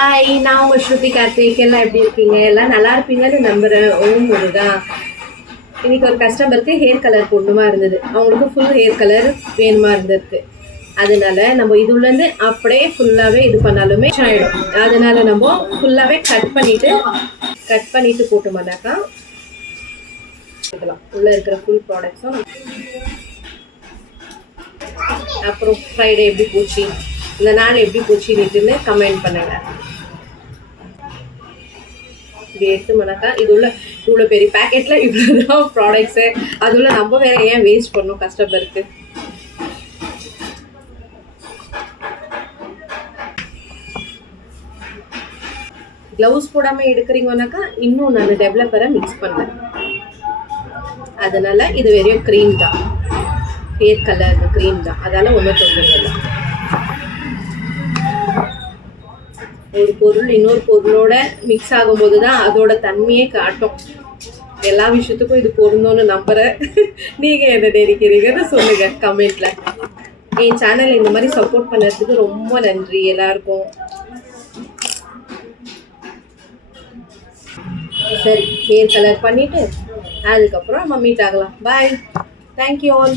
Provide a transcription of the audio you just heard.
Hi, நான் உங்கள் ஸ்ருதி கார்த்திக். எல்லாம் எப்படி இருக்கீங்க? எல்லாம் நல்லா இருப்பீங்கன்னு நம்புகிறேன். ஓம் முருகா. இன்னைக்கு ஒரு கஸ்டமருக்கு ஹேர் கலர் போடணுமா இருந்தது. அவங்களுக்கு ஃபுல் ஹேர் கலர் வேணுமா இருந்திருக்கு. அதனால நம்ம இதுலேருந்து அப்படியே ஃபுல்லாகவே இது பண்ணாலுமே ஆகிடும். அதனால நம்ம ஃபுல்லாகவே கட் பண்ணிட்டு போட்டோம்னாக்கா உள்ளே இருக்கிற ஃபுல் ப்ராடக்ட்ஸும். அப்புறம் ஃப்ரைடே எப்படி போச்சு, இந்த நாள் எப்படி போச்சுன்னு கமெண்ட் பண்ணுங்க. இப்படி எடுத்தோம்னாக்கா இது உள்ள இவ்வளோ பெரிய பேக்கெட்டில் இவ்வளோதான் ப்ராடக்ட்ஸு. அதுள்ள நம்ம வேற ஏன் வேஸ்ட் பண்ணணும் கஸ்டமருக்கு? க்ளவுஸ் போடாமல் எடுக்கிறீங்கன்னாக்கா இன்னும் நான் டெவலப்பரை மிக்ஸ் பண்ணேன். அதனால இது வெறும் க்ரீம் தான், ஹேர் கலர் க்ரீம் தான். அதால ஒன்றும் தொந்தரவு இல்லை. ஒரு பொருள் இன்னொரு பொருளோட மிக்ஸ் ஆகும்போது தான் அதோட தன்மையே காட்டும். எல்லா விஷயத்துக்கும் இது பொருந்தோன்னு நம்புகிறேன். நீங்கள் என்ன நினைக்கிறீங்கன்னு சொல்லுங்கள் கமெண்ட்டில். என் சேனல் இந்த மாதிரி சப்போர்ட் பண்ணுறதுக்கு ரொம்ப நன்றி எல்லாருக்கும். சரி, ஹேர் கலர் பண்ணிவிட்டு அதுக்கப்புறம் நம்ம மீட் ஆகலாம். பாய், தேங்க்யூ ஆல்.